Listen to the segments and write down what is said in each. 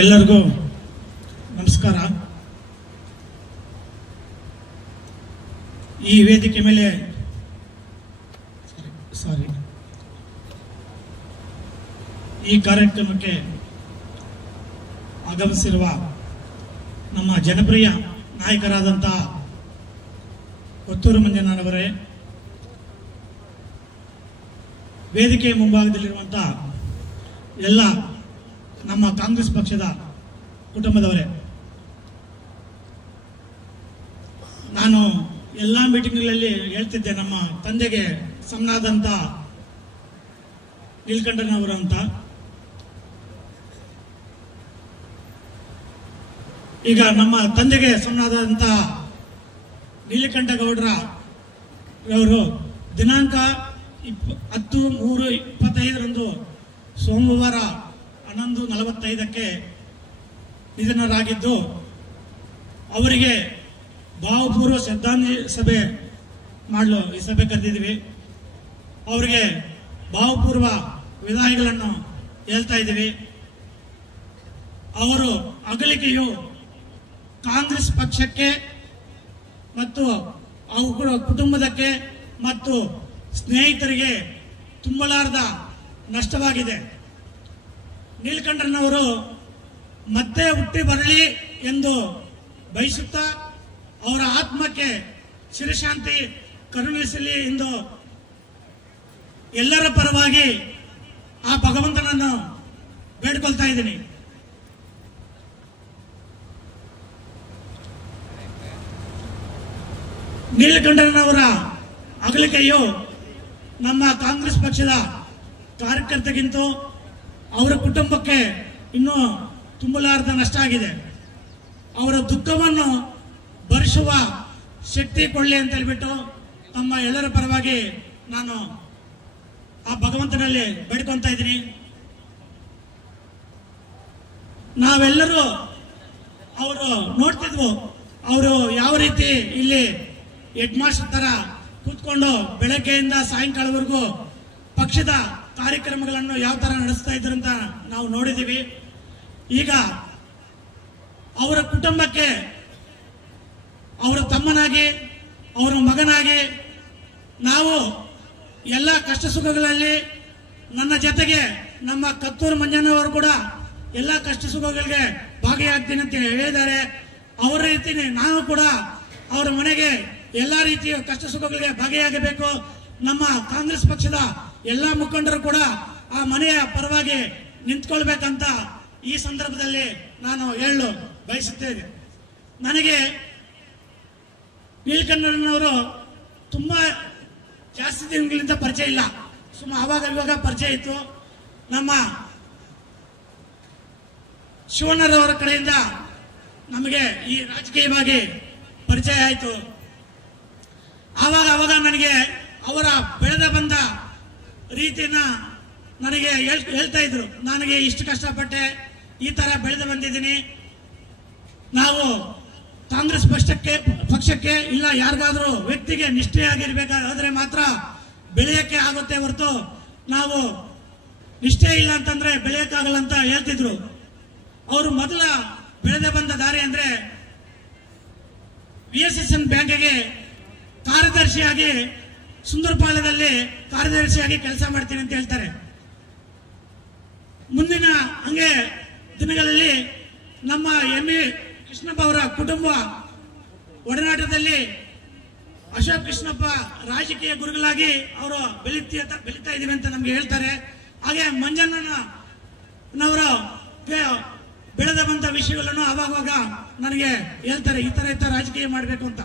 ಎಲ್ಲರಿಗೂ ನಮಸ್ಕಾರ. ಈ ವೇದಿಕೆ ಮೇಲೆ ಈ ಕಾರ್ಯಕ್ರಮಕ್ಕೆ ಆಗಮಿಸಿರುವ ನಮ್ಮ ಜನಪ್ರಿಯ ನಾಯಕರಾದಂತಹ ಕೊತ್ತೂರು ಮಂಜಣ್ಣನವರೇ, ವೇದಿಕೆಯ ಮುಂಭಾಗದಲ್ಲಿರುವಂತಹ ಎಲ್ಲ ನಮ್ಮ ಕಾಂಗ್ರೆಸ್ ಪಕ್ಷದ ಕುಟುಂಬದವರೇ, ನಾನು ಎಲ್ಲ ಮೀಟಿಂಗ್ಗಳಲ್ಲಿ ಹೇಳ್ತಿದ್ದೆ, ನಮ್ಮ ತಂದೆಗೆ ಸಮನಾದಂತ ನೀಲಕಂಠನವರು ಅಂತ. ಈಗ ನಮ್ಮ ತಂದೆಗೆ ಸಮನಾದಂತ ನೀಲಕಂಠಗೌಡರ ಅವರು ದಿನಾಂಕ 10/3/25 ಸೋಮವಾರ 11:45 ನಿಧನರಾಗಿದ್ದು, ಅವರಿಗೆ ಭಾವಪೂರ್ವ ಶ್ರದ್ಧಾಂಜಲಿ ಸಭೆ ಮಾಡಲು ಈ ಸಭೆ ಕರೆದಿದ್ದೀವಿ. ಅವರಿಗೆ ಭಾವಪೂರ್ವ ವಿದಾಯಗಳನ್ನು ಹೇಳ್ತಾ ಇದ್ದೀವಿ. ಅವರು ಅಗಲಿಕೆಯು ಕಾಂಗ್ರೆಸ್ ಪಕ್ಷಕ್ಕೆ ಮತ್ತು ಅವರ ಕುಟುಂಬದಕ್ಕೆ ಮತ್ತು ಸ್ನೇಹಿತರಿಗೆ ತುಂಬಲಾರದ ನಷ್ಟವಾಗಿದೆ. ನೀಲಕಂಠನವರು ಮತ್ತೆ ಹುಟ್ಟಿ ಬರಲಿ ಎಂದು ಬಯಸುತ್ತಾ ಅವರ ಆತ್ಮಕ್ಕೆ ಚಿರಶಾಂತಿ ಕರುಣಿಸಲಿ ಎಂದು ಎಲ್ಲರ ಪರವಾಗಿ ಆ ಭಗವಂತನನ್ನು ಬೇಡ್ಕೊಳ್ತಾ ಇದ್ದೀನಿ. ನೀಲಕಂಠನವರ ಅಗಲಿಕೆಯು ನಮ್ಮ ಕಾಂಗ್ರೆಸ್ ಪಕ್ಷದ ಕಾರ್ಯಕರ್ತರಿಗಿಂತ ಅವರ ಕುಟುಂಬಕ್ಕೆ ಇನ್ನೂ ತುಂಬಲಾರದ ನಷ್ಟ ಆಗಿದೆ. ಅವರ ದುಃಖವನ್ನು ಭರಿಸುವ ಶಕ್ತಿ ಕೊಳ್ಳಿ ಅಂತ ಹೇಳ್ಬಿಟ್ಟು ನಮ್ಮ ಎಲ್ಲರ ಪರವಾಗಿ ನಾನು ಆ ಭಗವಂತನಲ್ಲಿ ಬೇಡ್ಕೊಂತ ಇದ್ದೀನಿ. ನಾವೆಲ್ಲರೂ ಅವರು ನೋಡ್ತಿದ್ವು, ಅವರು ಯಾವ ರೀತಿ ಇಲ್ಲಿ ಹೆಡ್ ಮಾಸ್ಟರ್ ತರ ಕೂತ್ಕೊಂಡು ಬೆಳಗ್ಗೆಯಿಂದ ಸಾಯಂಕಾಲವರೆಗೂ ಪಕ್ಷದ ಕಾರ್ಯಕ್ರಮಗಳನ್ನು ಯಾವ ತರ ನಡೆಸ್ತಾ ಇದ್ರು ಅಂತ ನಾವು ನೋಡಿದೀವಿ. ಈಗ ಅವರ ಕುಟುಂಬಕ್ಕೆ ಅವರ ತಮ್ಮನಾಗಿ, ಅವರ ಮಗನಾಗಿ ನಾವು ಎಲ್ಲ ಕಷ್ಟ ಸುಖಗಳಲ್ಲಿ ನನ್ನ ಜೊತೆಗೆ ನಮ್ಮ ಕೊತ್ತೂರು ಮಂಜಣ್ಣವರು ಕೂಡ ಎಲ್ಲ ಕಷ್ಟ ಸುಖಗಳಿಗೆ ಭಾಗಿಯಾಗ್ತೀನಿ ಅಂತ ಹೇಳಿದ್ದಾರೆ. ಅವರ ರೀತಿನೇ ನಾವು ಕೂಡ ಅವರ ಮನೆಗೆ ಎಲ್ಲಾ ರೀತಿಯ ಕಷ್ಟ ಸುಖಗಳಿಗೆ ಭಾಗಿಯಾಗಬೇಕು. ನಮ್ಮ ಕಾಂಗ್ರೆಸ್ ಪಕ್ಷದ ಎಲ್ಲಾ ಮುಖಂಡರು ಕೂಡ ಆ ಮನೆಯ ಪರವಾಗಿ ನಿಂತ್ಕೊಳ್ಬೇಕಂತ ಈ ಸಂದರ್ಭದಲ್ಲಿ ನಾನು ಹೇಳಲು ಬಯಸುತ್ತೇನೆ. ನನಗೆ ನೀಲಕಂಠನವರು ತುಂಬಾ ಜಾಸ್ತಿ ದಿನಗಳಿಂದ ಪರಿಚಯ ಇಲ್ಲ, ಅವಾಗ ಇವಾಗ ಪರಿಚಯ ಇತ್ತು. ನಮ್ಮ ಶಿವಣ್ಣರವರ ಕಡೆಯಿಂದ ನಮಗೆ ಈ ರಾಜಕೀಯವಾಗಿ ಪರಿಚಯ ಆಯಿತು. ಆವಾಗ ನನಗೆ ಅವರ ಬೆಳೆದ ಬಂದ ರೀತಿಯನ್ನ ನನಗೆ ಹೇಳ್ತಾ ಇದ್ರು. ನನಗೆ ಇಷ್ಟು ಕಷ್ಟಪಟ್ಟೆ, ಈ ತರ ಬೆಳೆದು ಬಂದಿದ್ದೀನಿ. ನಾವು ಕಾಂಗ್ರೆಸ್ ಪಕ್ಷಕ್ಕೆ ಇಲ್ಲ ಯಾರಿಗಾದ್ರೂ ವ್ಯಕ್ತಿಗೆ ನಿಷ್ಠೆಯಾಗಿರ್ಬೇಕಾದ್ರೆ ಮಾತ್ರ ಬೆಳೆಯಕ್ಕೆ ಆಗುತ್ತೆ ಹೊರತು ನಾವು ನಿಷ್ಠೆ ಇಲ್ಲ ಅಂತಂದ್ರೆ ಬೆಳೆಯಕ್ಕಾಗಲ್ಲ ಅಂತ ಹೇಳ್ತಿದ್ರು. ಅವರು ಮೊದಲ ಬೆಳೆದ ಬಂದ ದಾರಿ ಅಂದ್ರೆ VSSN ಬ್ಯಾಂಕ್ಗೆ ಕಾರ್ಯದರ್ಶಿಯಾಗಿ ಸುಂದರಪಾಳ್ಯದಲ್ಲಿ ಕಾರ್ಯದರ್ಶಿಯಾಗಿ ಕೆಲಸ ಮಾಡ್ತೀನಿ ಅಂತ ಹೇಳ್ತಾರೆ. ಮುಂದಿನ ಹಂಗೆ ದಿನಗಳಲ್ಲಿ ನಮ್ಮ ಎಂ.ಎ. ಕೃಷ್ಣಪ್ಪ ಅವರ ಕುಟುಂಬ ಒಡನಾಟದಲ್ಲಿ ಅಶೋಕ್ ಕೃಷ್ಣಪ್ಪ ರಾಜಕೀಯ ಗುರುಗಳಾಗಿ ಅವರು ಬೆಳೀತಾ ಇದೀವಿ ಅಂತ ನಮ್ಗೆ ಹೇಳ್ತಾರೆ. ಹಾಗೆ ಮಂಜಣ್ಣನವರ ಬೆಳೆದ ಬಂದ ವಿಷಯಗಳನ್ನು ಅವಾಗ ನನಗೆ ಹೇಳ್ತಾರೆ, ಈ ತರ ರಾಜಕೀಯ ಮಾಡಬೇಕು ಅಂತ.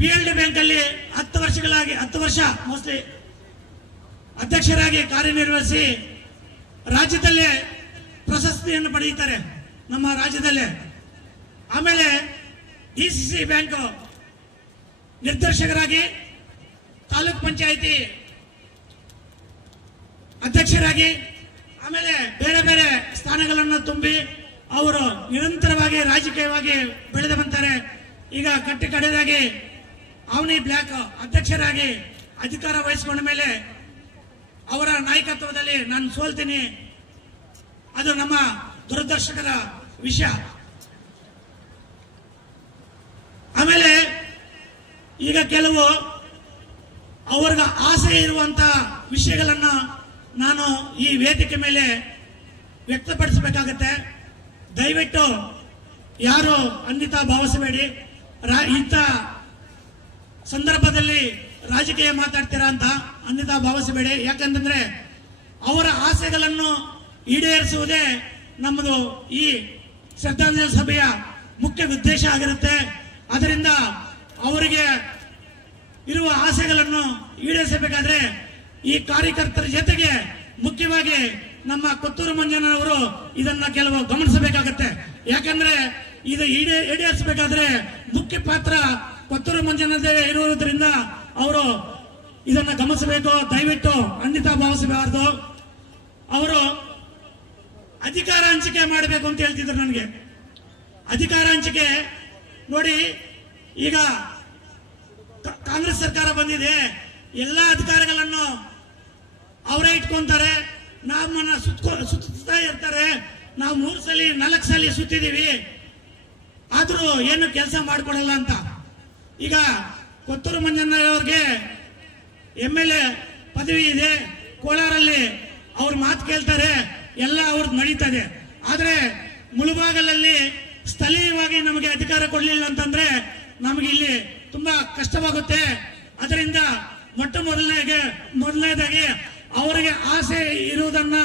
PLD ಬ್ಯಾಂಕ್ ಅಲ್ಲಿ 10 ವರ್ಷ ಮೋಸ್ಟ್ಲಿ ಅಧ್ಯಕ್ಷರಾಗಿ ಕಾರ್ಯನಿರ್ವಹಿಸಿ ರಾಜ್ಯದಲ್ಲೇ ಪ್ರಶಸ್ತಿಯನ್ನು ಪಡೆಯುತ್ತಾರೆ ನಮ್ಮ ರಾಜ್ಯದಲ್ಲೇ. ಆಮೇಲೆ DCC ಬ್ಯಾಂಕ್ ನಿರ್ದೇಶಕರಾಗಿ, ತಾಲೂಕ್ ಪಂಚಾಯಿತಿ ಅಧ್ಯಕ್ಷರಾಗಿ, ಆಮೇಲೆ ಬೇರೆ ಬೇರೆ ಸ್ಥಾನಗಳನ್ನು ತುಂಬಿ ಅವರು ನಿರಂತರವಾಗಿ ರಾಜಕೀಯವಾಗಿ ಬೆಳೆದು ಬಂತಾರೆ. ಈಗ ಕಡೆದಾಗಿ ಅವನಿ ಬ್ಲಾಕ್ ಅಧ್ಯಕ್ಷರಾಗಿ ಅಧಿಕಾರ ವಹಿಸಿಕೊಂಡ ಮೇಲೆ ಅವರ ನಾಯಕತ್ವದಲ್ಲಿ ನಾನು ಸೋಲ್ತೀನಿ, ಅದು ನಮ್ಮ ದುರದೃಷ್ಟಕರ ವಿಷಯ. ಆಮೇಲೆ ಈಗ ಕೆಲವು ಅವ್ರಿಗೆ ಆಸೆ ಇರುವಂತ ವಿಷಯಗಳನ್ನ ನಾನು ಈ ವೇದಿಕೆ ಮೇಲೆ ವ್ಯಕ್ತಪಡಿಸಬೇಕಾಗತ್ತೆ. ದಯವಿಟ್ಟು ಯಾರು ಅನ್ಯತಾ ಭಾವಿಸಬೇಡಿ. ಇಂಥ ಸಂದರ್ಭದಲ್ಲಿ ರಾಜಕೀಯ ಮಾತಾಡ್ತೀರಾ ಅಂತ ಅನ್ಯತಾ ಭಾವಿಸಬೇಡಿ. ಯಾಕಂತಂದ್ರೆ ಅವರ ಆಸೆಗಳನ್ನು ಈಡೇರಿಸುವುದೇ ನಮ್ಮದು ಈ ಶ್ರದ್ಧಾಂಜಲಿ ಸಭೆಯ ಮುಖ್ಯ ಉದ್ದೇಶ ಆಗಿರುತ್ತೆ. ಅದರಿಂದ ಅವರಿಗೆ ಇರುವ ಆಸೆಗಳನ್ನು ಈಡೇರಿಸಬೇಕಾದ್ರೆ ಈ ಕಾರ್ಯಕರ್ತರ ಜೊತೆಗೆ ಮುಖ್ಯವಾಗಿ ನಮ್ಮ ಕೊತ್ತೂರು ಮಂಜಣ್ಣವರು ಇದನ್ನ ಕೆಲವು ಗಮನಿಸಬೇಕಾಗತ್ತೆ. ಯಾಕಂದ್ರೆ ಇದು ಈಡೇರಿಸಬೇಕಾದ್ರೆ ಮುಖ್ಯ ಪಾತ್ರ ಕೊತ್ತೂರು ಮಂಜಣ್ಣದೇ ಇರುವುದರಿಂದ ಅವರು ಇದನ್ನ ಗಮನಿಸಬೇಕು. ದಯವಿಟ್ಟು ಅನ್ಯತಾ ಭಾವಿಸಬಾರದು. ಅವರು ಅಧಿಕಾರ ಹಂಚಿಕೆ ಮಾಡಬೇಕು ಅಂತ ಹೇಳ್ತಿದ್ರು. ನನಗೆ ಅಧಿಕಾರ ಹಂಚಿಕೆ ನೋಡಿ, ಈಗ ಕಾಂಗ್ರೆಸ್ ಸರ್ಕಾರ ಬಂದಿದೆ, ಎಲ್ಲ ಅಧಿಕಾರಿಗಳನ್ನು ಅವರೇ ಇಟ್ಕೊಂತಾರೆ, ನಮ್ಮನ್ನ ಸುತ್ತಾ ಇರ್ತಾರೆ. ನಾವು 3 ಸಲ 4 ಸಲ ಸುತ್ತಿದೀವಿ, ಆದ್ರೂ ಏನು ಕೆಲಸ ಮಾಡಿಕೊಡಲ್ಲ ಅಂತ. ಈಗ ಕೊತ್ತೂರು ಮಂಜಣ್ಣವ್ರಿಗೆ MLA ಪದವಿ ಇದೆ, ಕೋಲಾರಲ್ಲಿ ಅವ್ರ ಮಾತು ಕೇಳ್ತಾರೆ, ಎಲ್ಲ ಅವ್ರದ್ದು ನಡೀತದೆ. ಆದ್ರೆ ಮುಳುಬಾಗಲಲ್ಲಿ ಸ್ಥಳೀಯವಾಗಿ ನಮಗೆ ಅಧಿಕಾರ ಕೊಡಲಿಲ್ಲ ಅಂತಂದ್ರೆ ನಮಗೆ ಇಲ್ಲಿ ತುಂಬಾ ಕಷ್ಟವಾಗುತ್ತೆ. ಅದರಿಂದ ಮೊದಲನೇದಾಗಿ ಅವರಿಗೆ ಆಸೆ ಇರುವುದನ್ನ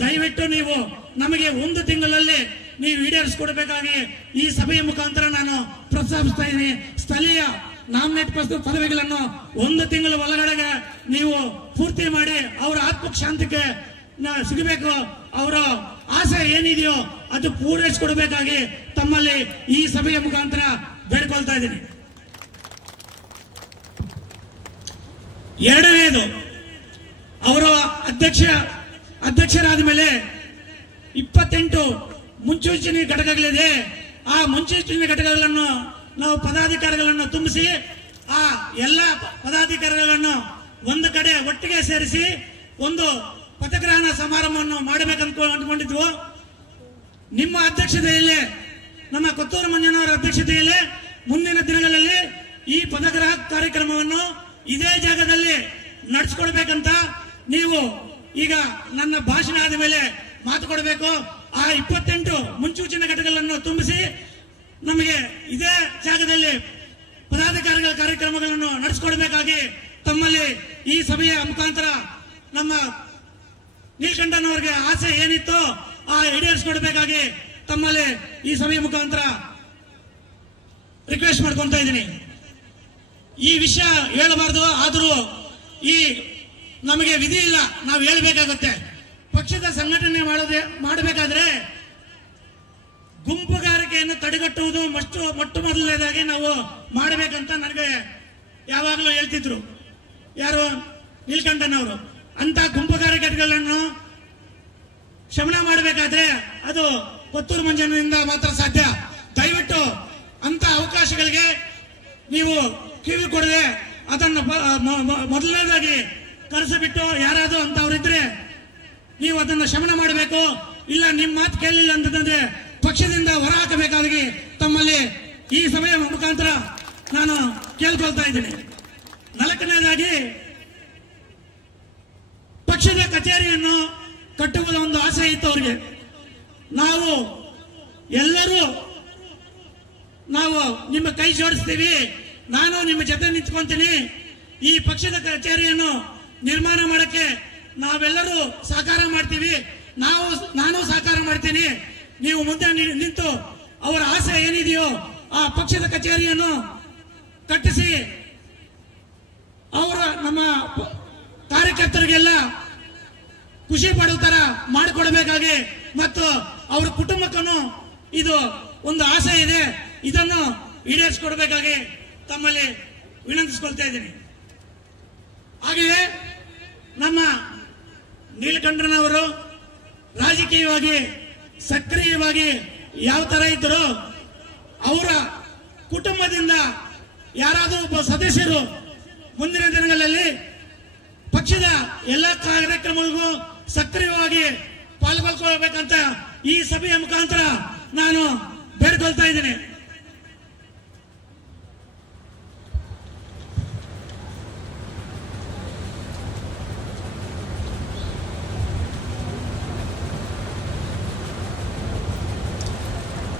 ದಯವಿಟ್ಟು ನೀವು ನಮಗೆ 1 ತಿಂಗಳಲ್ಲಿ ನೀವು ಈಡೇರಿಸಿಕೊಡಬೇಕಾಗಿ ಈ ಸಭೆಯ ಮುಖಾಂತರ ನಾನು ಪ್ರೋತ್ಸಾಹಿಸ್ತಾ ಇದ್ದೀನಿ. ಸ್ಥಳೀಯ ನಾಮಿನೇಟ್ ಪದವಿಗಳನ್ನು 1 ತಿಂಗಳ ಒಳಗಡೆಗೆ ನೀವು ಪೂರ್ತಿ ಮಾಡಿ ಅವರ ಆತ್ಮಶಾಂತಿಗೆ ಸಿಗಬೇಕು. ಅವರ ಆಸೆ ಏನಿದೆಯೋ ಅದು ಪೂರೈಸಿಕೊಡಬೇಕಾಗಿ ತಮ್ಮಲ್ಲಿ ಈ ಸಭೆಯ ಮುಖಾಂತರ ಬೇಡ್ಕೊಳ್ತಾ ಇದ್ದೀನಿ. ಎರಡನೆಯದು, ಅವರು ಅಧ್ಯಕ್ಷರಾದ ಮೇಲೆ 28 ಮುನ್ಸೂಚನೆ ಘಟಕಗಳಿದೆ. ಆ ಮುನ್ಸೂಚನೆ ಘಟಕಗಳನ್ನು ನಾವು ಪದಾಧಿಕಾರಿಗಳನ್ನು ತುಂಬಿಸಿ ಆ ಎಲ್ಲ ಪದಾಧಿಕಾರಿಗಳನ್ನು ಒಂದು ಕಡೆ ಒಟ್ಟಿಗೆ ಸೇರಿಸಿ ಒಂದು ಪದಗ್ರಹಣ ಸಮಾರಂಭವನ್ನು ಮಾಡಬೇಕಂತ ಅಂದ್ಕೊಂಡಿದ್ವು. ನಿಮ್ಮ ಅಧ್ಯಕ್ಷತೆಯಲ್ಲಿ, ನಮ್ಮ ಕೊತ್ತೂರು ಮಂಜಣ್ಣವರ ಅಧ್ಯಕ್ಷತೆಯಲ್ಲಿ ಮುಂದಿನ ದಿನಗಳಲ್ಲಿ ಈ ಪದಗ್ರಹ ಕಾರ್ಯಕ್ರಮವನ್ನು ಇದೇ ಜಾಗದಲ್ಲಿ ನಡೆಸಿಕೊಡ್ಬೇಕಂತ ನೀವು ಈಗ ನನ್ನ ಭಾಷಣ ಆದ ಮೇಲೆ ಮಾತು ಕೊಡಬೇಕು. ಆ 28 ಮುನ್ಸೂಚನೆ ಘಟಕಗಳನ್ನು ತುಂಬಿಸಿ ನಮಗೆ ಇದೇ ಜಾಗದಲ್ಲಿ ಪದಾಧಿಕಾರಿಗಳ ಕಾರ್ಯಕ್ರಮಗಳನ್ನು ನಡೆಸಿಕೊಡಬೇಕಾಗಿ ತಮ್ಮಲ್ಲಿ ಈ ಸಭೆಯ ಮುಖಾಂತರ ನಮ್ಮ ನೀಲಕಂಠನವರಿಗೆ ಆಸೆ ಏನಿತ್ತು ಆ ಈಡೇರಿಸಿಕೊಡಬೇಕಾಗಿ ತಮ್ಮಲ್ಲಿ ಈ ಸಭೆಯ ಮುಖಾಂತರ ರಿಕ್ವೆಸ್ಟ್ ಮಾಡ್ಕೊಂತ ಇದ್ದೀನಿ. ಈ ವಿಷಯ ಹೇಳಬಾರ್ದು, ಆದರೂ ಈ ನಮಗೆ ವಿಧಿ ಇಲ್ಲ, ನಾವು ಹೇಳಬೇಕಾಗುತ್ತೆ. ಪಕ್ಷದ ಸಂಘಟನೆ ಮಾಡಬೇಕಾದ್ರೆ ಗುಂಪುಗಾರಿಕೆಯನ್ನು ತಡೆಗಟ್ಟುವುದು ಮೊಟ್ಟ ಮೊದಲನೇದಾಗಿ ನಾವು ಮಾಡಬೇಕಂತ ನನಗೆ ಯಾವಾಗಲೂ ಹೇಳ್ತಿದ್ರು ಯಾರು, ನೀಲಕಂಠನವರು. ಅಂತ ಗುಂಪುಗಾರಿಕೆಗಳನ್ನು ಶಮನ ಮಾಡಬೇಕಾದ್ರೆ ಅದು ಕೊತ್ತೂರು ಮಂಜಣ್ಣನಿಂದ ಮಾತ್ರ ಸಾಧ್ಯ. ದಯವಿಟ್ಟು ಅಂತ ಅವಕಾಶಗಳಿಗೆ ನೀವು ಕಿವಿ ಕೊಡದೆ ಅದನ್ನು ಮೊದಲನೇದಾಗಿ ಕರೆಸಿಬಿಟ್ಟು ಯಾರಾದರೂ ಅಂತವರಿದ್ರೆ ನೀವು ಅದನ್ನು ಶಮನ ಮಾಡಬೇಕು. ಇಲ್ಲ ನಿಮ್ಮ ಮಾತು ಕೇಳಲಿಲ್ಲ ಅಂತಂದ್ರೆ ಪಕ್ಷದಿಂದ ಹೊರ ಹಾಕಬೇಕಾಗಿ ತಮ್ಮಲ್ಲಿ ಈ ಸಭೆಯ ಮುಖಾಂತರ ನಾನು ಕೇಳ್ಕೊಳ್ತಾ ಇದ್ದೀನಿ. 4ನೇದಾಗಿ, ಪಕ್ಷದ ಕಚೇರಿಯನ್ನು ಕಟ್ಟುವುದ ಒಂದು ಆಸೆ ಇತ್ತು ಅವರಿಗೆ. ನಾವು ಎಲ್ಲರೂ ನಿಮ್ಮ ಕೈ ಜೋಡಿಸ್ತೀವಿ, ನಾನು ನಿಮ್ಮ ಜೊತೆ ನಿಂತ್ಕೊಂತೀನಿ, ಈ ಪಕ್ಷದ ಕಚೇರಿಯನ್ನು ನಿರ್ಮಾಣ ಮಾಡಕ್ಕೆ ನಾವೆಲ್ಲರೂ ಸಹಕಾರ ಮಾಡ್ತೀವಿ, ನಾನು ಸಹಕಾರ ಮಾಡ್ತೀನಿ, ನೀವು ಮುಂದೆ ನಿಂತು ಅವರ ಆಸೆ ಏನಿದೆಯೋ ಆ ಪಕ್ಷದ ಕಚೇರಿಯನ್ನು ಕಟ್ಟಿಸಿ ಅವರ ನಮ್ಮ ಕಾರ್ಯಕರ್ತರಿಗೆಲ್ಲ ಖುಷಿ ಪಡುವ ತರ ಮಾಡಿಕೊಡಬೇಕಾಗಿ ಮತ್ತು ಅವರ ಕುಟುಂಬಕ್ಕೂ ಇದು ಒಂದು ಆಸೆ ಇದೆ, ಇದನ್ನು ಈಡೇರಿಸಿಕೊಡಬೇಕಾಗಿ ತಮ್ಮಲ್ಲಿ ವಿನಂತಿಸಿಕೊಳ್ತಾ ಇದ್ದೀನಿ. ಹಾಗೆಯೇ ನಮ್ಮ ನೀಲಕಂಠನವರು ರಾಜಕೀಯವಾಗಿ ಸಕ್ರಿಯವಾಗಿ ಯಾವ ತರ ಇದ್ದರು, ಅವರ ಕುಟುಂಬದಿಂದ ಯಾರಾದರೂ ಒಬ್ಬ ಸದಸ್ಯರು ಮುಂದಿನ ದಿನಗಳಲ್ಲಿ ಪಕ್ಷದ ಎಲ್ಲ ಕಾರ್ಯಕ್ರಮಗಳಿಗೂ ಸಕ್ರಿಯವಾಗಿ ಪಾಲ್ಗೊಳ್ಬೇಕಂತ ಈ ಸಭೆಯ ಮುಖಾಂತರ ನಾನು ಬೇಡ್ಕೊಳ್ತಾ ಇದ್ದೇನೆ.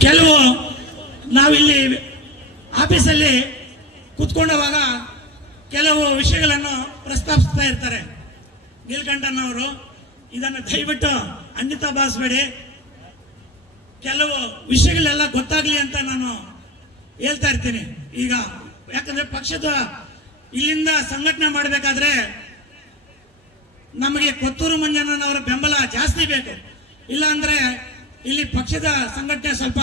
ಕೆಲವು ನಾವಿಲ್ಲಿ ಆಫೀಸಲ್ಲಿ ಕೂತ್ಕೊಂಡವಾಗ ಕೆಲವು ವಿಷಯಗಳನ್ನು ಪ್ರಸ್ತಾಪಿಸ್ತಾ ಇರ್ತಾರೆ. ನೀಲಕಂಠನವರು ಇದನ್ನು ದಯವಿಟ್ಟು ಅನ್ಯತಾ ಭಾವಿಸಬೇಡಿ, ಕೆಲವು ವಿಷಯಗಳೆಲ್ಲ ಗೊತ್ತಾಗ್ಲಿ ಅಂತ ನಾನು ಹೇಳ್ತಾ ಇರ್ತೀನಿ. ಈಗ ಯಾಕಂದ್ರೆ ಪಕ್ಷದ ಇಲ್ಲಿಂದ ಸಂಘಟನೆ ಮಾಡಬೇಕಾದ್ರೆ ನಮಗೆ ಕೊತ್ತೂರು ಮಂಜಣ್ಣನವರ ಬೆಂಬಲ ಜಾಸ್ತಿ ಬೇಕು. ಇಲ್ಲ ಅಂದ್ರೆ ಇಲ್ಲಿ ಪಕ್ಷದ ಸಂಘಟನೆ ಸ್ವಲ್ಪ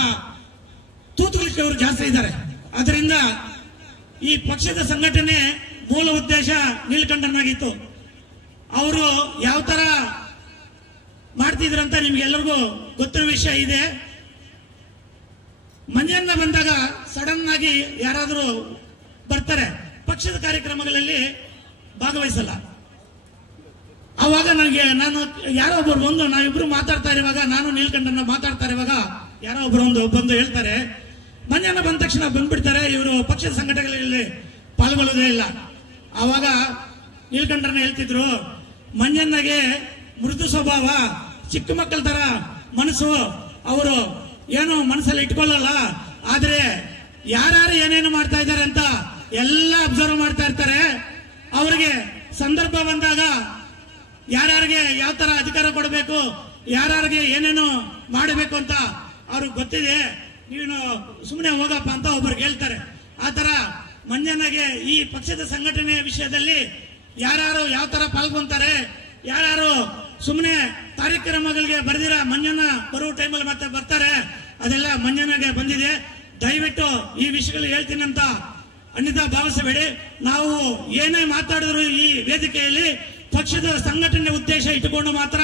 ತೂತುಲಿಕ್ಕೆ ಅವರು ಜಾಸ್ತಿ ಇದ್ದಾರೆ. ಅದರಿಂದ ಈ ಪಕ್ಷದ ಸಂಘಟನೆ ಮೂಲ ಉದ್ದೇಶ ನೀಲಕಂಠನಾಗಿತ್ತು. ಅವರು ಯಾವ ತರ ಮಾಡ್ತಿದ್ರಂತ ನಿಮ್ಗೆಲ್ಲರಿಗೂ ಗೊತ್ತಿರೋ ವಿಷಯ ಇದೆ. ಮಂಜಣ್ಣ ಬಂದಾಗ ಸಡನ್ ಆಗಿ ಯಾರಾದರೂ ಬರ್ತಾರೆ, ಪಕ್ಷದ ಕಾರ್ಯಕ್ರಮಗಳಲ್ಲಿ ಭಾಗವಹಿಸಲ್ಲ. ಆವಾಗ ನಾನು ಯಾರೋ ಒಬ್ಬರು ಬಂದು ನಾವಿಬ್ರು ಮಾತಾಡ್ತಾ ಇರುವಾಗ, ನಾನು ನೀಲಕಂಠನ ಮಾತಾಡ್ತಾ ಇರುವಾಗ ಯಾರೋ ಒಬ್ಬರು ಬಂದು ಹೇಳ್ತಾರೆ, ಮಂಜಣ್ಣ ಬಂದ ತಕ್ಷಣ ಬಂದ್ಬಿಡ್ತಾರೆ, ಇವರು ಪಕ್ಷದ ಸಂಘಟನೆಗಳಲ್ಲಿ ಪಾಲ್ಗೊಳ್ಳೋದೇ ಇಲ್ಲ. ಆವಾಗ ನೀಲಕಂಠನ ಹೇಳ್ತಿದ್ರು, ಮಂಜಣ್ಣಗೆ ಮೃದು ಸ್ವಭಾವ, ಚಿಕ್ಕ ಮಕ್ಕಳ ತರ ಮನಸ್ಸು, ಅವರು ಏನು ಮನಸ್ಸಲ್ಲಿ ಇಟ್ಕೊಳ್ಳಲ್ಲ. ಆದ್ರೆ ಯಾರು ಏನೇನು ಮಾಡ್ತಾ ಇದ್ದಾರೆ ಅಂತ ಎಲ್ಲ ಅಬ್ಸರ್ವ್ ಮಾಡ್ತಾ ಇರ್ತಾರೆ. ಅವರಿಗೆ ಸಂದರ್ಭ ಬಂದಾಗ ಯಾರ್ಯಾರಿಗೆ ಯಾವ ತರ ಅಧಿಕಾರ ಕೊಡಬೇಕು, ಯಾರ್ಯಾರಿಗೆ ಏನೇನು ಮಾಡಬೇಕು ಅಂತ ಅವ್ರಿಗೆ ಗೊತ್ತಿದೆ. ನೀನು ಸುಮ್ಮನೆ ಹೋಗಪ್ಪ ಅಂತ ಒಬ್ಬರಿಗೆ ಹೇಳ್ತಾರೆ. ಆತರ ಮಂಜಣ್ಣಗೆ ಈ ಪಕ್ಷದ ಸಂಘಟನೆ ವಿಷಯದಲ್ಲಿ ಯಾರು ಯಾವ ತರ ಪಾಲ್ಗೊಂತಾರೆ, ಯಾರು ಸುಮ್ಮನೆ ಕಾರ್ಯಕ್ರಮಗಳಿಗೆ ಬರೆದಿರ ಮಂಜಣ್ಣ ಬರುವ ಟೈಮಲ್ಲಿ ಮತ್ತೆ ಬರ್ತಾರೆ, ಅದೆಲ್ಲ ಮಂಜಣ್ಣಗೆ ಬಂದಿದೆ. ದಯವಿಟ್ಟು ಈ ವಿಷಯಗಳು ಹೇಳ್ತೀನಿ ಅಂತ ಅನ್ಯತಾ ಭಾವಿಸಬೇಡಿ. ನಾವು ಏನೇ ಮಾತಾಡಿದ್ರು ಈ ವೇದಿಕೆಯಲ್ಲಿ ಪಕ್ಷದ ಸಂಘಟನೆ ಉದ್ದೇಶ ಇಟ್ಟುಕೊಂಡು ಮಾತ್ರ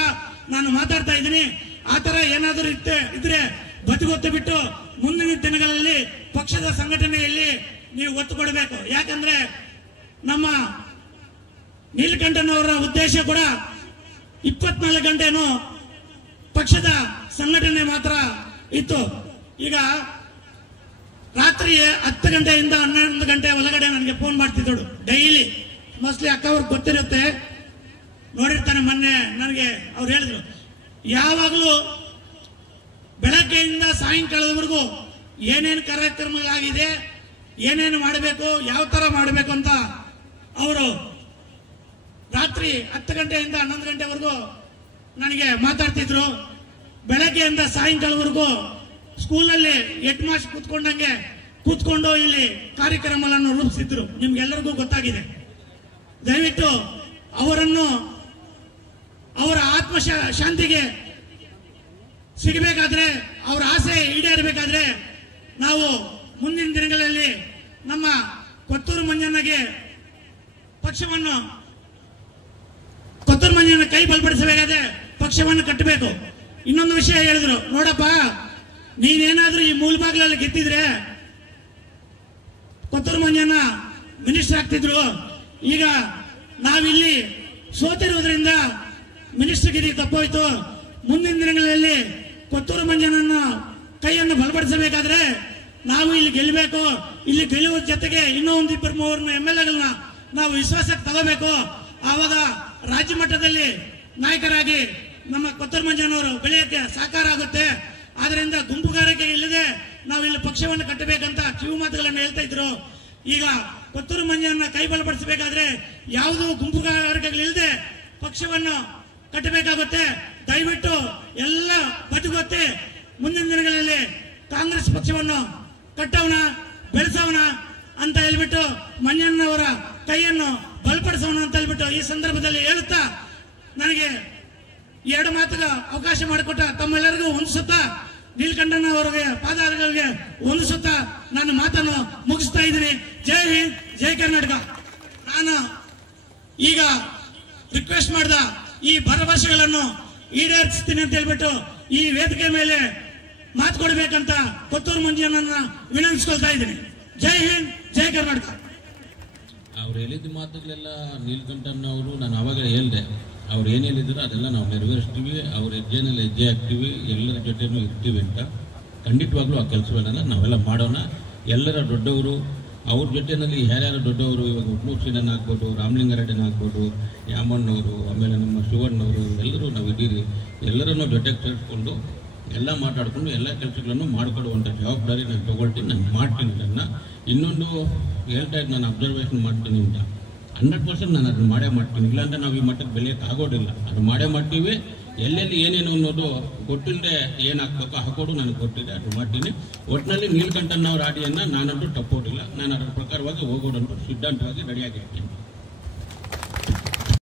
ನಾನು ಮಾತಾಡ್ತಾ ಇದ್ದೀನಿ. ಆತರ ಏನಾದರೂ ಇದ್ರೆ ಬದಿಗೊತ್ತು ಬಿಟ್ಟು ಮುಂದಿನ ದಿನಗಳಲ್ಲಿ ಪಕ್ಷದ ಸಂಘಟನೆಯಲ್ಲಿ ನೀವು ಒತ್ತು ಕೊಡಬೇಕು. ಯಾಕಂದ್ರೆ ನಮ್ಮ ನೀಲಕಂಠನವರ ಉದ್ದೇಶ ಕೂಡ 24 ಗಂಟೆನೂ ಪಕ್ಷದ ಸಂಘಟನೆ ಮಾತ್ರ ಇತ್ತು. ಈಗ ರಾತ್ರಿ 10 ಗಂಟೆಯಿಂದ 11 ಗಂಟೆ ಒಳಗಡೆ ನನಗೆ ಫೋನ್ ಮಾಡ್ತಿದ್ದಳು ಡೈಲಿ. ಮೋಸ್ಟ್ಲಿ ಅಕ್ಕ ಅವ್ರಿಗೆ ಗೊತ್ತಿರುತ್ತೆ, ನೋಡಿರ್ತಾನೆ. ಮೊನ್ನೆ ನನಗೆ ಅವ್ರು ಹೇಳಿದ್ರು, ಯಾವಾಗಲೂ ಬೆಳಗ್ಗೆಯಿಂದ ಸಾಯಂಕಾಲದವರೆಗೂ ಏನೇನು ಕಾರ್ಯಕ್ರಮಗಳಾಗಿದೆ, ಏನೇನು ಮಾಡಬೇಕು, ಯಾವ ತರ ಮಾಡಬೇಕು ಅಂತ ಅವರು ರಾತ್ರಿ 10 ಗಂಟೆಯಿಂದ 11 ಗಂಟೆವರೆಗೂ ನನಗೆ ಮಾತಾಡ್ತಿದ್ರು. ಬೆಳಗ್ಗೆಯಿಂದ ಸಾಯಂಕಾಲವರೆಗೂ ಸ್ಕೂಲಲ್ಲಿ ಹೆಡ್ ಮಾಸ್ಟರ್ ಕೂತ್ಕೊಂಡಂಗೆ ಕೂತ್ಕೊಂಡು ಇಲ್ಲಿ ಕಾರ್ಯಕ್ರಮಗಳನ್ನು ರೂಪಿಸಿದ್ರು. ನಿಮ್ಗೆಲ್ಲರಿಗೂ ಗೊತ್ತಾಗಿದೆ. ದಯವಿಟ್ಟು ಅವರನ್ನು ಅವರ ಆತ್ಮ ಶಾಂತಿಗೆ ಸಿಗಬೇಕಾದ್ರೆ, ಅವರ ಆಸೆ ಈಡೇರಬೇಕಾದ್ರೆ ನಾವು ಮುಂದಿನ ದಿನಗಳಲ್ಲಿ ನಮ್ಮ ಕೊತ್ತೂರು ಮಂಜಣ್ಣಗೆ ಕೊತ್ತೂರು ಮಂಜಣ್ಣ ಕೈ ಬಲಪಡಿಸಬೇಕಾದ್ರೆ ಪಕ್ಷವನ್ನು ಕಟ್ಟಬೇಕು. ಇನ್ನೊಂದು ವಿಷಯ ಹೇಳಿದ್ರು, ನೋಡಪ್ಪ ನೀನೇನಾದ್ರೂ ಈ ಮೂಲಬಾಗ್ಲಲ್ಲಿ ಗೆದ್ದಿದ್ರೆ ಕೊತ್ತೂರು ಮಂಜಣ್ಣ ಮಿನಿಸ್ಟರ್ ಆಗ್ತಿದ್ರು. ಈಗ ನಾವಿಲ್ಲಿ ಸೋತಿರುವುದರಿಂದ ಮಿನಿಸ್ಟರ್ ಗಿರಿ ತಪ್ಪೋಯ್ತು. ಮುಂದಿನ ದಿನಗಳಲ್ಲಿ ಕೊತ್ತೂರು ಮಂಜಣ್ಣನ ಕೈಯನ್ನು ಬಲಪಡಿಸಬೇಕಾದ್ರೆ ನಾವು ಇಲ್ಲಿ ಗೆಲ್ಲಬೇಕು. ಇಲ್ಲಿ ಗೆಲ್ಲುವ ಜೊತೆಗೆ ಇನ್ನೂ 1-2-3 MLAಗಳನ್ನ ನಾವು ವಿಶ್ವಾಸಕ್ಕೆ ತಗೋಬೇಕು. ಆವಾಗ ರಾಜ್ಯ ಮಟ್ಟದಲ್ಲಿ ನಾಯಕರಾಗಿ ನಮ್ಮ ಕೊತ್ತೂರು ಮಂಜಣ್ಣವರು ಬೆಳೆಯಕ್ಕೆ ಸಾಕಾರ ಆಗುತ್ತೆ. ಆದ್ರಿಂದ ಗುಂಪುಗಾರಿಕೆ ಇಲ್ಲದೆ ನಾವು ಇಲ್ಲಿ ಪಕ್ಷವನ್ನು ಕಟ್ಟಬೇಕಂತ ಕಿವಿ ಮಾತುಗಳನ್ನು ಹೇಳ್ತಾ ಇದ್ರು. ಈಗ ಕೊತ್ತೂರು ಮಂಜಣ್ಣ ಕೈ ಬಲಪಡಿಸಬೇಕಾದ್ರೆ ಯಾವುದೂ ಗುಂಪುಗಾರಿಕೆಗಳಿಲ್ಲದೆ ಪಕ್ಷವನ್ನು ಕಟ್ಟಬೇಕಾಗುತ್ತೆ. ದಯವಿಟ್ಟು ಎಲ್ಲ ಬದಿಗೊತ್ತಿ ಮುಂದಿನ ದಿನಗಳಲ್ಲಿ ಕಾಂಗ್ರೆಸ್ ಪಕ್ಷವನ್ನು ಕಟ್ಟೋಣ, ಬೆಳೆಸೋಣ ಅಂತ ಹೇಳ್ಬಿಟ್ಟು ಮಂಜಣ್ಣವರ ಕೈಯನ್ನು ಬಲಪಡಿಸೋಣ ಅಂತ ಹೇಳ್ಬಿಟ್ಟು ಈ ಸಂದರ್ಭದಲ್ಲಿ ಹೇಳುತ್ತಾ ನನಗೆ 2 ಮಾತುಗ ಅವಕಾಶ ಮಾಡಿಕೊಟ್ಟ ತಮ್ಮೆಲ್ಲರಿಗೂ ವಂದಿಸುತ್ತಾ, ನೀಲಕಂಠನವರಿಗೆ ಪಾದಾರಗಳಿಗೆ ವಂದಿಸುತ್ತಾ ನಾನು ಮಾತನ್ನು ಮುಗಿಸ್ತಾ ಇದ್ದೀನಿ. ಜೈ ಹಿಂದ್, ಜೈ ಕರ್ನಾಟಕ. ನಾನು ಈಗ ರಿಕ್ವೆಸ್ಟ್ ಮಾಡಿದ ಈ ಭರವಸೆಗಳನ್ನು ಈಡೇರಿಸ್ತೀನಿ ಅಂತ ಹೇಳ್ಬಿಟ್ಟು ಈ ವೇದಿಕೆ ಮೇಲೆ ಮಾತು ಕೊಡಬೇಕಂತ ಕೊತ್ತೂರು ಮಂಜಣ್ಣನ ವಿನಂತಿಸ್ಕೊಳ್ತಾ ಇದ್ದೀನಿ. ಜೈ ಹಿಂದ್, ಜೈ ಕರ್ನಾಟಕ. ಅವ್ರು ಹೇಳಿದ ಮಾತುಗಳೆಲ್ಲ ನೀಲಕಂಠನ್ ಅವರು ನಾನು ಅವಾಗ ಹೇಳಿದೆ, ಅವ್ರು ಏನು ಹೇಳಿದ್ರು ಅದೆಲ್ಲ ನಾವು ನೆರವೇರಿಸ್ತೀವಿ, ಅವ್ರ ಹೆಜ್ಜೆನಲ್ಲಿ ಹೆಜ್ಜೆ ಹಾಕ್ತೀವಿ, ಎಲ್ಲರ ಜೊತೆನೂ ಇರ್ತೀವಿ ಅಂತ. ಖಂಡಿತವಾಗ್ಲೂ ಆ ಕೆಲಸಗಳನ್ನೆಲ್ಲ ನಾವೆಲ್ಲ ಮಾಡೋಣ. ಎಲ್ಲರ ದೊಡ್ಡವರು ಅವ್ರ ಜೊತೆಯಲ್ಲಿ ಯಾರ್ಯಾರು ದೊಡ್ಡವರು, ಇವಾಗ ಉಟ್ನೂರು ಸೀನನ್ ಆಗ್ಬೋದು, ರಾಮಲಿಂಗಾರೆಡ್ಡಿನ ಆಗ್ಬೋದು, ಯಾಮಣ್ಣವರು, ಆಮೇಲೆ ನಮ್ಮ ಶಿವಣ್ಣವರು, ಎಲ್ಲರೂ ನಾವು ಇದ್ದೀರಿ. ಎಲ್ಲರನ್ನೂ ಜೊತೆಗೆ ಸೇರಿಸ್ಕೊಂಡು ಎಲ್ಲ ಮಾತಾಡಿಕೊಂಡು ಎಲ್ಲ ಕೆಲಸಗಳನ್ನು ಮಾಡಿಕೊಡುವಂಥ ಜವಾಬ್ದಾರಿ ನಾನು ತೊಗೊಳ್ತೀನಿ, ನಾನು ಮಾಡ್ತೀನಿ. ಅದನ್ನು ಇನ್ನೊಂದು ಹೇಳ್ತಾ ಇದ್ದು, ನಾನು ಅಬ್ಸರ್ವೇಷನ್ ಮಾಡ್ತೀನಿ ಅಂತ 100% ನಾನು ಅದನ್ನು ಮಾಡೇ ಮಾಡ್ತೀನಿ. ಇಲ್ಲಾಂದರೆ ನಾವು ಈ ಮಟ್ಟಕ್ಕೆ ಬೆಳೆಯೋಕ್ಕೆ ಆಗೋದಿಲ್ಲ. ಅದು ಮಾಡೇ ಮಾಡ್ತೀವಿ. ಎಲ್ಲೆಲ್ಲಿ ಏನೇನು ಅನ್ನೋದು ಗೊತ್ತಿಲ್ಲದೆ ಏನು ಹಾಕ್ಬೇಕೋ ಹಾಕೋದು ನನಗೆ ಗೊತ್ತಿದೆ, ಅದು ಮಾಡ್ತೀನಿ. ಒಟ್ಟಿನಲ್ಲಿ ನೀಲಕಂಠನ್ ಅವರ ಆಡಿಯನ್ನು ನಾನಂತೂ ತಪ್ಪೋದಿಲ್ಲ. ನಾನು ಅದರ ಪ್ರಕಾರವಾಗಿ ಹೋಗೋದಂತೂ ಸಿದ್ಧಾಂತವಾಗಿ ರೆಡಿಯಾಗಿರ್ತೀನಿ.